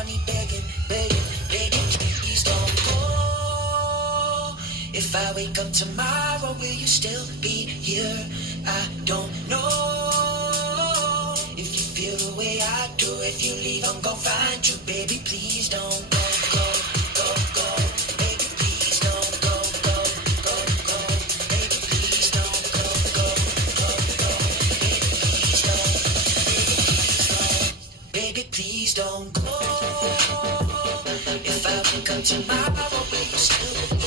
got me begging, begging, begging, please don't go. If I wake up tomorrow, will you still be here? I don't know. If you feel the way I do, if you leave, I'm gonna find you, baby. Please don't go, go, go, go. Baby, please don't go, go, go, go. Baby, please don't go, go, go, go. Baby, please don't. Baby, please don't go. If I wake up tomorrow, will you still